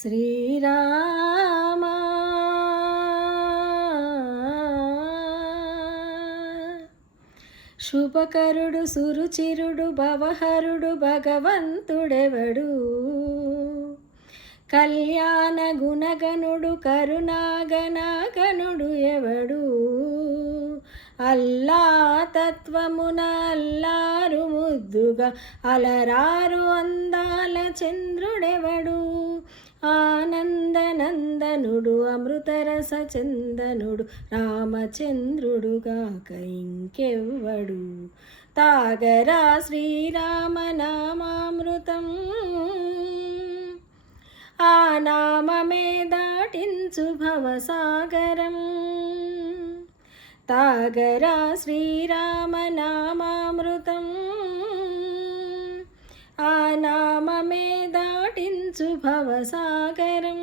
శ్రీరామ శుభకరుడు సురుచిరుడు భవహరుడు భగవంతుడెవడు, కళ్యాణ గుణగణుడు కరుణాగణాగణుడు ఎవడు, అల్లా తత్వమున అల్లారు ముద్దుగా అలరారు అందాల చంద్రుడెవడు, ఆనందనందనుడు అమృతరస చందనుడు రామచంద్రుడుగాక ఇంకెవ్వడు, తాగరా శ్రీరామ నామామృతం, ఆ నామమే దాటించు భవసాగరం, తాగరా శ్రీరామ నామామృతం, ఆ నామమే దాటించు భవసాగరం.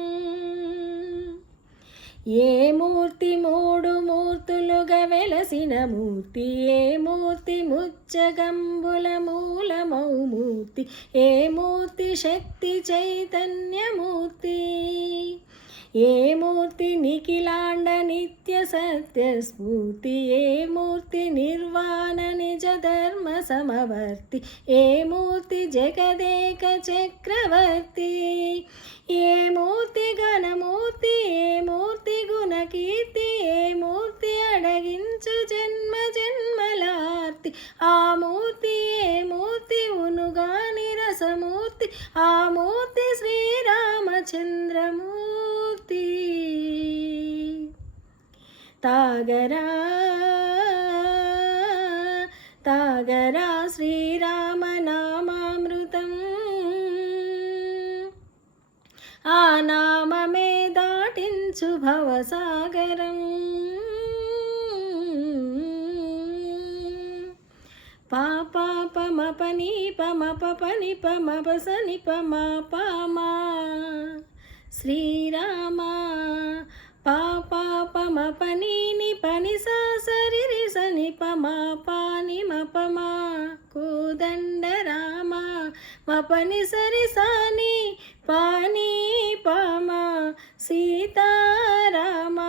ఏ మూర్తి మూడు మూర్తులుగా వెలసిన మూర్తి, ఏ మూర్తి ముచ్చగంబుల మూలమౌ మూర్తి, ఏ మూర్తి శక్తి చైతన్యమూర్తి, ఏ మూర్తి నిఖిలాండ నిత్య సత్య స్ఫూర్తి, ఏ మూర్తి నిర్వాణ నిజ ధర్మ సమవర్తి, ఏ మూర్తి జగదేక చక్రవర్తి, ఏ మూర్తి ఘనమూర్తి, ఏ మూర్తి గుణకీర్తి, ఏ మూర్తి అడగించు జన్మ జన్మలార్తి, ఆ మూర్తి ఏ మూర్తి ఉనుగాని రసమూర్తి, ఆ మూర్తి శ్రీరామచంద్రమూర్తి, తాగరా తాగరా శ్రీరామ నామామృతం, ఆ నామమే దాటించు భవసాగరం. పాపా పమ పని పమ పని పమ పసని పమ పామా శ్రీరామ, పాపా పమ పని పని సా సరి సని పమ పాని మపమా కోదండ రామ, మపని సరి సాని పాని పామ సీతారామ,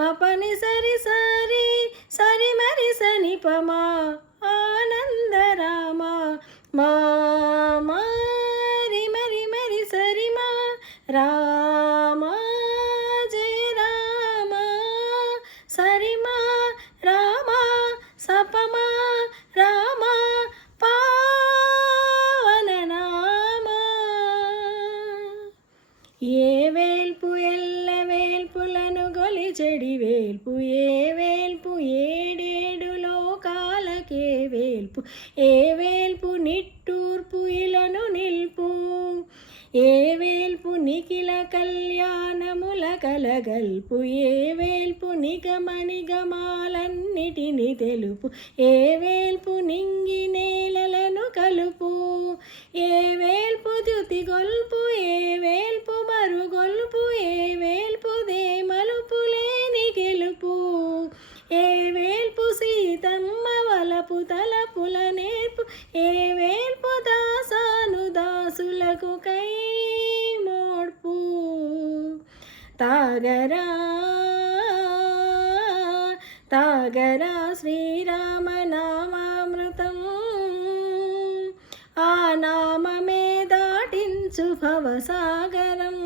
మపని సరి సరి సరి మరి సని పమా ఆనందరామ, మా మరి మరి మరి సరి మా రామ జయ రామ, సరి మా రామ సపమా రామ పావన నామ, ఏ వేల్పు ఎల్ల వేల్పులను గొలిచెడి వేల్పు, ఏ వేల్పు ఏడేడు లోకాలకే వేల్పు, ఏ వేల్పు నిట్టూర్పు ఇలను నిల్పు, ఏ వేల్పు నిఖిల కళ్యాణముల కలగల్పు, ఏ వేల్పు నిగమ నిగమాలన్నిటిని తెలుపు, ఏ వేల్పు నింగి నేలలను కలుపు, ఏ వేల్పు ద్యుతి గొల్పు, ఏ వేల్పు మరుగొల్పు, ఏ వేల్పు దేమలుపు లేని గెలుపు, ఏ వేల్పు సీతమ్మ వలపు తలపుల నేర్పు, ఏ వేల్పు దాసాను దాసులకు కై మోడ్పు, తాగరా తాగరా శ్రీరామ నామామృతం, ఆ నామమే దాటించు భవసాగరం.